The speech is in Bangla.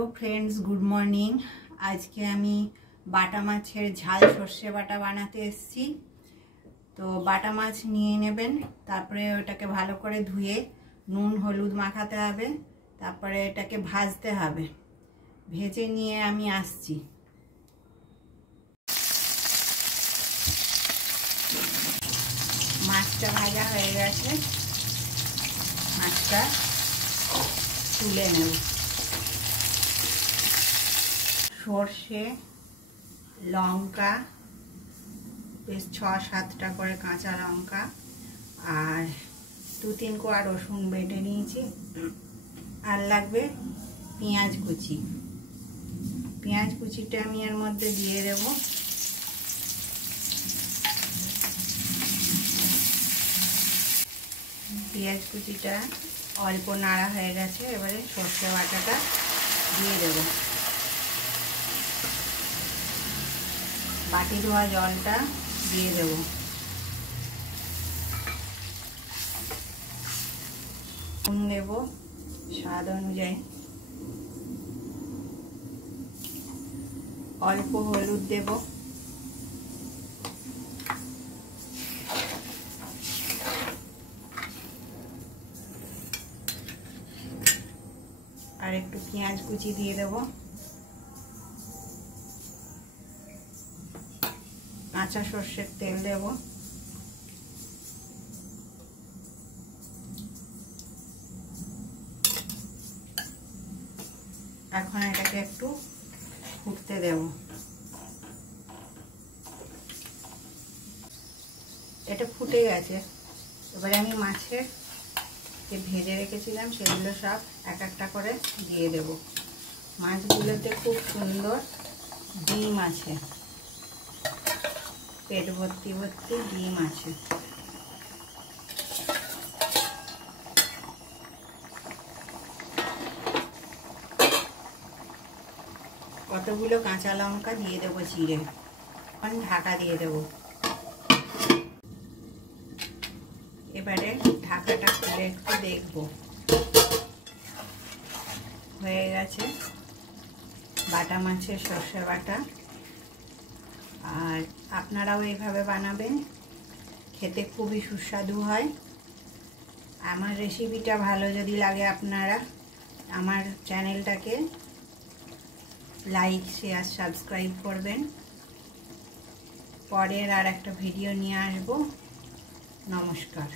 Hello friends good morning. आज के आमी बाटा माछेर झाल सर्षे बाटा बानाते एसेछि। तो बाटा माछ निये नेबेन, तारपरे ओटाके भालो करे धुए नुन हलुद माखाते हबे, तारपरे एटाके भाजते हबे। भेजे निये आमी आसछि। माछटा भाजा हये गेछे, माछटा तुले नेब। सर्षे लंका बेश 6-7टा करे काँचा लंका और 2-3 कोয়া रसुन बेटे निয়েছি আর লাগবে পেঁয়াজ কুচি। পেঁয়াজ কুচিটা আমি এর মধ্যে দিয়ে দেব। পেঁয়াজ কুচিটা অল্প নাড়া হয়ে গেছে, এবারে সরষে বাটাটা দিয়ে দেব। বাটি ধোয়া জলটা দিয়ে দেব। নুন দেব স্বাদ অনুযায়ী, অল্প হলুদ দেব, আর একটু পেঁয়াজ কুচি দিয়ে দেব। কাঁচা সরষের তেল দেব। এখন এটাকে একটু ফুটতে দেব। এটা ফুটে গেছে, এবারে আমি মাছের যে ভেজে রেখেছিলাম সেগুলো সব এক একটা করে দিয়ে দেব। মাছগুলোতে খুব সুন্দর ডিম আছে, পেট ভর্তি ভর্তি ডিম আছে। কতগুলো কাঁচা লঙ্কা দিয়ে দেবো চিড়ে। এখন ঢাকা দিয়ে দেব। এবারে ঢাকাটা খুলে একটু দেখব। হয়ে গেছে বাটা মাছের সর্ষে বাটা। আর আপনারাও এইভাবে বানাবেন, খেতে খুবই সুস্বাদু হয়। আমার রেসিপিটা ভালো যদি লাগে আপনারা আমার চ্যানেলটাকে লাইক শেয়ার সাবস্ক্রাইব করবেন। পরের আর একটা ভিডিও নিয়ে আসবো। নমস্কার।